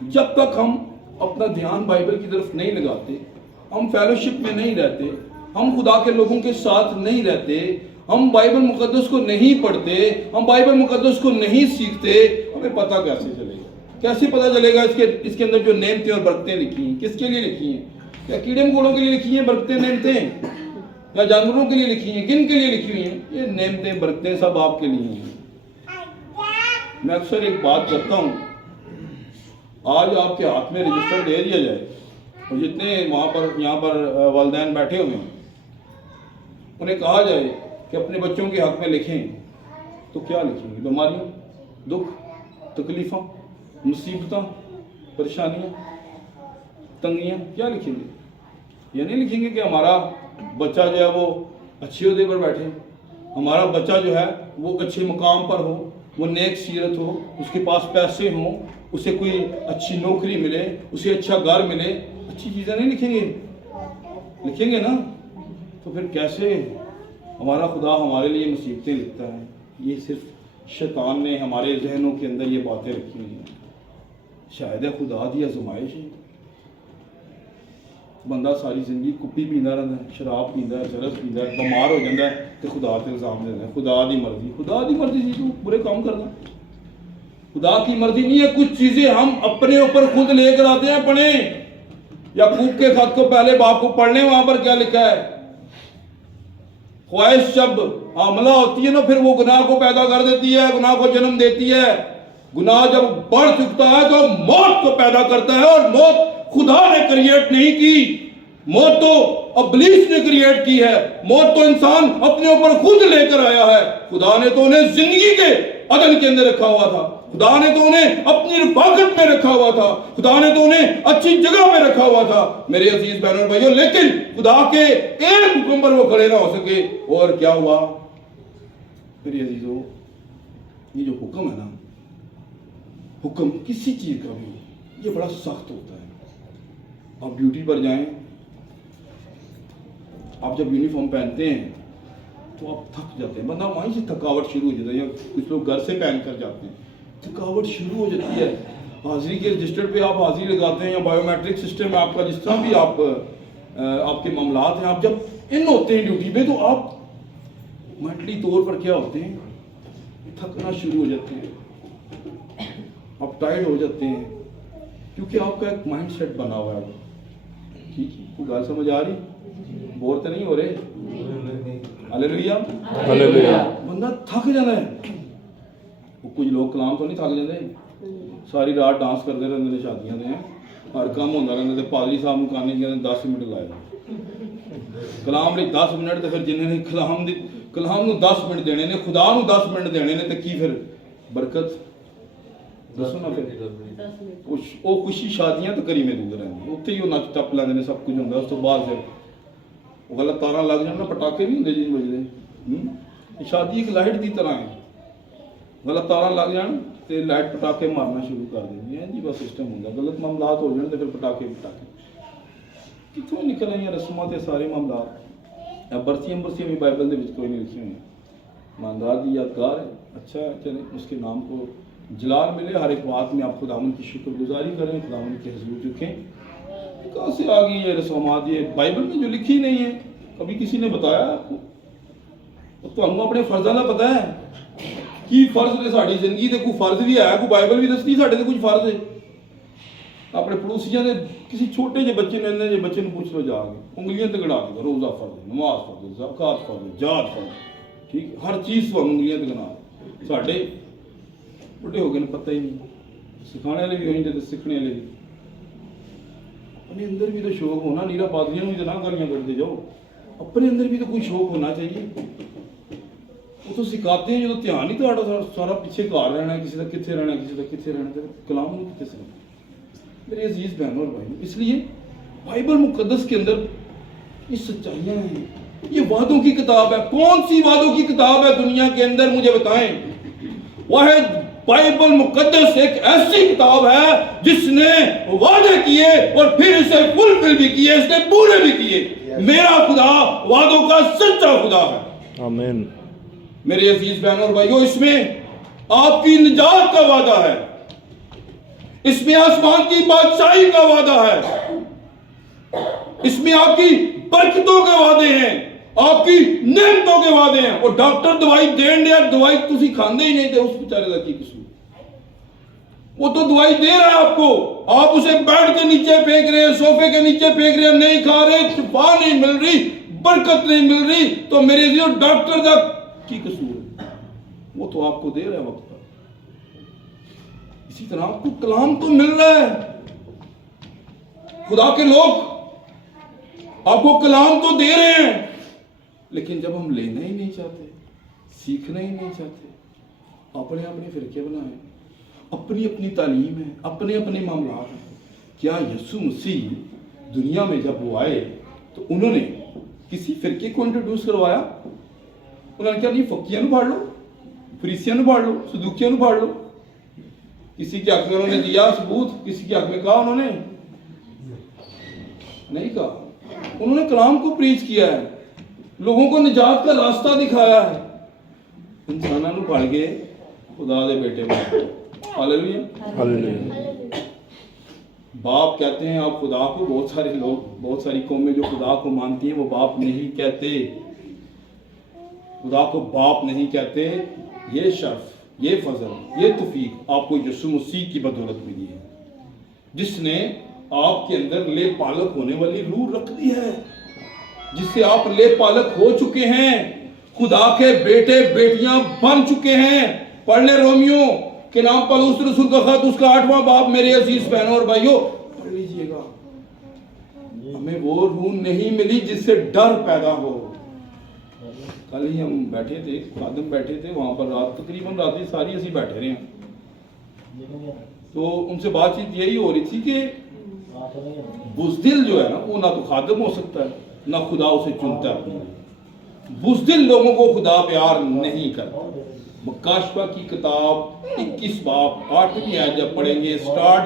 جب تک ہم اپنا دھیان بائبل کی طرف نہیں لگاتے، ہم فیلوشپ میں نہیں رہتے، ہم خدا کے لوگوں کے ساتھ نہیں رہتے، ہم بائبل مقدس کو نہیں پڑھتے، ہم بائبل مقدس کو نہیں سیکھتے، ہمیں پتہ کیسے چلے گا؟ کیسے پتہ چلے گا اس کے اندر جو نعمتیں اور برکتیں لکھی ہیں کس کے لیے لکھی ہیں؟ کیا کیڑے مکوڑوں کے لیے لکھی ہیں برکتیں نعمتیں؟ یا جانوروں کے لیے لکھی ہیں؟ کن کے لیے لکھی ہوئی ہیں؟ یہ نعمتیں برکتیں سب آپ کے لیے ہیں۔ میں اکثر ایک بات کرتا ہوں، آج آپ کے ہاتھ میں رجسٹر دے دیا جائے اور جتنے یہاں پر والدین بیٹھے ہوئے ہیں انہیں کہا جائے کہ اپنے بچوں کے حق میں لکھیں، تو کیا لکھیں گے؟ بیماریاں، دکھ، تکلیفاں، مصیبتاں، پریشانیاں، تنگیاں، کیا لکھیں گے؟ یہ نہیں لکھیں گے کہ ہمارا بچہ جو ہے وہ اچھے عہدے پر بیٹھے، ہمارا بچہ جو ہے وہ اچھے مقام پر ہو، وہ نیک سیرت ہو، اس کے پاس پیسے ہوں، اسے کوئی اچھی نوکری ملے، اسے اچھا گھر ملے، اچھی چیزیں نہیں لکھیں گے؟ لکھیں گے نا؟ تو پھر کیسے ہمارا خدا ہمارے لیے مصیبتیں لکھتا ہے؟ یہ صرف شیطان نے ہمارے ذہنوں کے اندر یہ باتیں رکھی ہوئی ہیں۔ شاید ہے خدا دی آزمائش ہے، بندہ ساری زندگی کپی پیندا رہتا ہے، شراب پیندا ہے، چرس پیندا ہے، بیمار ہو جاتا ہے تو خدا تے الزام دیتا ہے خدا دی مرضی سی تو برے کام کرنا۔ خدا کی مرضی نہیں ہے، کچھ چیزیں ہم اپنے اوپر خود لے کر آتے ہیں۔ پڑھیں یعقوب کے خط کو پہلے باب کو پڑھ لیں، وہاں پر کیا لکھا ہے؟ خواہش جب حاملہ ہوتی ہے نا پھر وہ گناہ کو پیدا کر دیتی ہے، گناہ کو جنم دیتی ہے۔ گناہ جب بڑھ چکتا ہے تو موت کو پیدا کرتا ہے، اور موت خدا نے کریٹ نہیں کی، موت تو ابلیس نے کریٹ کی ہے، موت تو انسان اپنے اوپر خود لے کر آیا ہے۔ خدا نے تو انہیں زندگی کے عدن کے اندر رکھا ہوا تھا، خدا نے تو انہیں اپنی رفاقت میں رکھا ہوا تھا، خدا نے تو انہیں اچھی جگہ میں رکھا ہوا تھا میرے عزیز بہنوں اور بھائیوں۔ لیکن خدا کے ایک حکم پر وہ کھڑے نہ ہو سکے، اور کیا ہوا میرے عزیزوں؟ یہ جو حکم ہے نا، حکم کسی چیز کا بھی یہ بڑا سخت ہوتا ہے۔ آپ ڈیوٹی پر جائیں، آپ جب یونیفارم پہنتے ہیں تو آپ تھک جاتے ہیں، بندہ وہیں سے تھکاوٹ شروع ہو جاتا ہے، یا کچھ لوگ گھر سے پہن کر جاتے ہیں، تھکاوٹ شروع ہو جاتی ہے۔ حاضری کے رجسٹر پہ آپ حاضری لگاتے ہیں، یا بایو میٹرک سسٹم میں آپ کا جس طرح بھی آپ کے معاملات ہیں، آپ جب ان ہوتے ہیں ڈیوٹی پہ تو آپ مینٹلی طور پر کیا ہوتے ہیں؟ تھکنا شروع ہو جاتے ہیں، آپ ٹائرڈ ہو جاتے ہیں، کیونکہ آپ کا ایک مائنڈ سیٹ بنا ہوا ہے۔ ٹھیک ہے، کوئی بات سمجھ آ رہی؟ بور تو نہیں ہو رہے؟ ہاللیلویا، ہاللیلویا۔ بندہ تھک جانا ہے۔ کچھ لوگ کلام تو نہیں تھک جاتے، ساری رات ڈانس کرتے رہتے ہیں، شادیاں دے ہر کام ہوتا رہتا ہے، پادری صاحب کہانی کہ 10 منٹ لائے کلام لئی 10 منٹ، تو پھر جنہیں نے کلام نو 10 منٹ دینے نے، خدا نو 10 منٹ دینے نے، تو کی پھر برکت دسو نا؟ پھر وہ خوشی شادیاں تو کری میں دور رہتی، اتنے ہی وہ نچ ٹپ لیندے، سب کچھ ہوتا، اس تو بعد پھر وہ غلط تارا لگ جانا، پٹاخے نہیں ہوندے جی بجتے، شادی ایک لائٹ کی طرح ہے، غلط تارا لگ جان تو لائٹ پٹاخے مارنا شروع کر دیں گے جی، بس سسٹم ہوتا، غلط معاملات ہو جان تو پھر پٹاخے کتوں نکل آئی رسمات کے سارے معاملات۔ برسیاں بھی بائبل کے کوئی نہیں لکھی ہوئی، ایماندار دی یادگار ہے، اچھا ہے، چلیں اس کے نام کو جلال ملے، ہر ایک بات میں آپ خداوند کی شکر گزاری کریں، خداوند کے حضور جھکیں۔ کہاں سے آ گئی یہ رسومات؟ یہ بائبل میں جو لکھی نہیں ہے، کبھی کسی نے بتایا آپ کو؟ تو ہم اپنے فرضاں کا پتہ ہے کی فرض نے ساری زندگی دے، کوئی فرض بھی ہے، کوئی بائبل بھی دستی ساڈے تے کچھ فرض ہے؟ اپنے پڑوسیاں دے کسی چھوٹے جے بچے نے، انہیں جے بچے نے پوچھ لو جا کے، انگلیاں تے گنا دے، روزہ فرض ہے، نماز فرض ہے، زکات فرض ہے، جہاد فرض ہے، ٹھیک، ہر چیز تو انگلیاں تے گنا۔ ساڈے بڑے ہو گئے پتہ ہی نہیں، سکھانے والے بھی وہیں تے سیکھنے والے بھی۔ اپنے اندر بھی تو شوق ہونا، نیرا پادریاں بھی تو نہ گالیاں کرتے جاؤ، اپنے اندر بھی تو کوئی شوق ہونا چاہیے۔ وہ تو سکھاتے ہیں، جو دھیان ہی تو سارا پیچھے گھر رہنا ہے، کسی کا کتنے رہنا ہے، کسی کا کتنے رہنا ہے، کلام نہیں کتنے سے میرے عزیز بہنوں اور بھائیوں۔ اس لیے بائبل مقدس کے اندر یہ سچائیاں ہیں، یہ وعدوں کی کتاب ہے۔ کون سی وعدوں کی کتاب ہے دنیا کے اندر؟ مجھے بتائیں۔ وہ ہے بائبل مقدس، ایک ایسی کتاب ہے جس نے وعدے کیے اور پھر اسے فلفل بھی کیے، اس نے پورے بھی کیے۔ میرا خدا وعدوں کا سچا خدا ہے، آمین۔ میرے عزیز بہنوں اور بھائیوں، اس میں آپ کی نجات کا وعدہ ہے، اس میں آسمان کی بادشاہی کا وعدہ ہے، اس میں آپ کی برکتوں کے وعدے ہیں، آپ کی نعمتوں کے وعدے ہیں. اور ڈاکٹر دوائی دین دیا، دوائی تسی کھاندے ہی نہیں تھے، اس بیچارے دا کی قصور؟ وہ تو دوائی دے رہا ہے آپ کو، آپ اسے بیڈ کے نیچے پھینک رہے ہیں، صوفے کے نیچے پھینک رہے ہیں، نہیں کھا رہے، شفا نہیں مل رہی، برکت نہیں مل رہی، تو میرے لیے ڈاکٹر دا کی قصور ہے؟ وہ تو آپ کو دے رہا ہے وقت پر. اسی طرح آپ کو کلام تو مل رہا ہے، خدا کے لوگ آپ کو کلام تو دے رہے ہیں، لیکن جب ہم لینا ہی نہیں چاہتے، سیکھنا ہی نہیں چاہتے، اپنے اپنے فرقے بنائیں، اپنی اپنی تعلیم ہے، اپنے اپنے معاملات ہیں. کیا یسوع مسیح دنیا میں جب وہ آئے تو انہوں نے کسی فرقے کو انٹروڈیوس کروایا؟ انہوں نے کیا نہیں فقیہ نو پڑھ لو، فریسیہ نو پڑھ لو، صدوقیہ نو پڑھ لو؟ کسی کے حق میں انہوں نے دیا ثبوت؟ کسی کے حق میں کہا انہوں نے؟ نہیں کہا. انہوں نے کلام کو پریچ کیا ہے، لوگوں کو نجات کا راستہ دکھایا ہے. انسانوں نو پڑھ گئے خدا دے بیٹے بن. ہاللیلویہ ہاللیلویہ. باپ کہتے ہیں آپ خدا کو، بہت سارے لوگ، بہت ساری قومیں جو خدا کو مانتی ہیں وہ باپ نہیں کہتے، خدا کو باپ نہیں کہتے. یہ شرف، یہ فضل، یہ توفیق آپ کو یسوع مسیح کی بدولت ملی ہے، جس نے آپ کے اندر لے پالک ہونے والی روح رکھ دی ہے، جس سے آپ لے پالک ہو چکے ہیں، خدا کے بیٹے بیٹیاں بن چکے ہیں. پڑھ لیں رومیو کے نام پالوس رسول کا خط، اس کا 8واں باب. میرے عزیز بہنوں اور بھائیوں پڑھ لیجئے گا. ہمیں وہ روح نہیں ملی جس سے ڈر پیدا ہو. کل ہی ہم بیٹھے تھے، خادم بیٹھے تھے وہاں پر، رات تقریباً رات ساری اسی بیٹھے رہے ہیں، تو ان سے بات چیت یہی ہو رہی تھی کہ بزدل جو ہے نا وہ نہ تو خادم ہو سکتا ہے، نہ خدا اسے چنتا ہے اپنے لیے. بزدل لوگوں کو خدا پیار نہیں کرتا. مکاشفہ کی کتاب 21 باب 8ویں آیت جب پڑھیں گے، سٹارٹ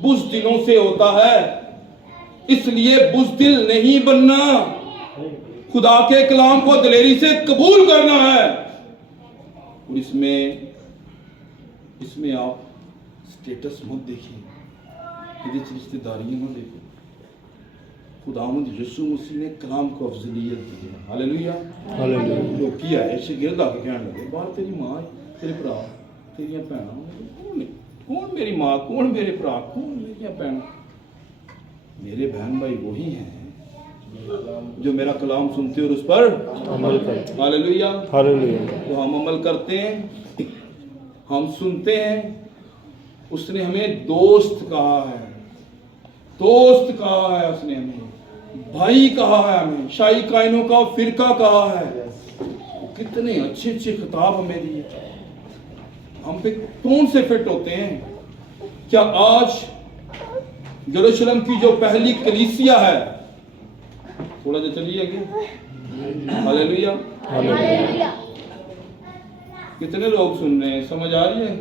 بزدلوں سے ہوتا ہے، اس لیے بزدل نہیں بننا، خدا کے کلام کو دلیری سے قبول کرنا ہے. اور اس میں آپ سٹیٹس مت دیکھیں، رشتہ داریاں مت دیکھیں. خداوند یسوع مسیح نے کلام کو افضلیت دی ہے. ہاللیلویہ ہاللیلویہ. لوگ کیا ہے شاگرد آ کے کہنے لگے باہر تیری ماں، تیرے بھرا، تیریاں بہناں، کون میری ماں، کون میرے بھرا، کون میریاں بہناں؟ میرے بہن بھائی وہی ہیں جو میرا کلام سنتے اور اس پر عمل کرتے. ہاللیلویہ ہاللیلویہ. تو ہم عمل کرتے ہیں، ہم سنتے ہیں. اس نے ہمیں دوست کہا ہے، دوست کہا ہے، اس نے ہمیں بھائی کہا ہے، ہمیں شاہی کائنوں کا فرقہ کہا ہے. کتنے اچھے اچھے خطاب ہمیں دیے. ہم پہ کون سے فٹ ہوتے ہیں؟ کیا آج یروشلم کی جو پہلی کلیسیا ہے، تھوڑا جو چلیے گے، ہاللیلویہ ہاللیلویہ. کتنے لوگ سن رہے ہیں؟ سمجھ آ رہی ہے؟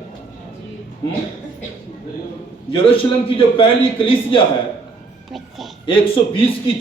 یروشلم کی جو پہلی کلیسیا ہے 120 کی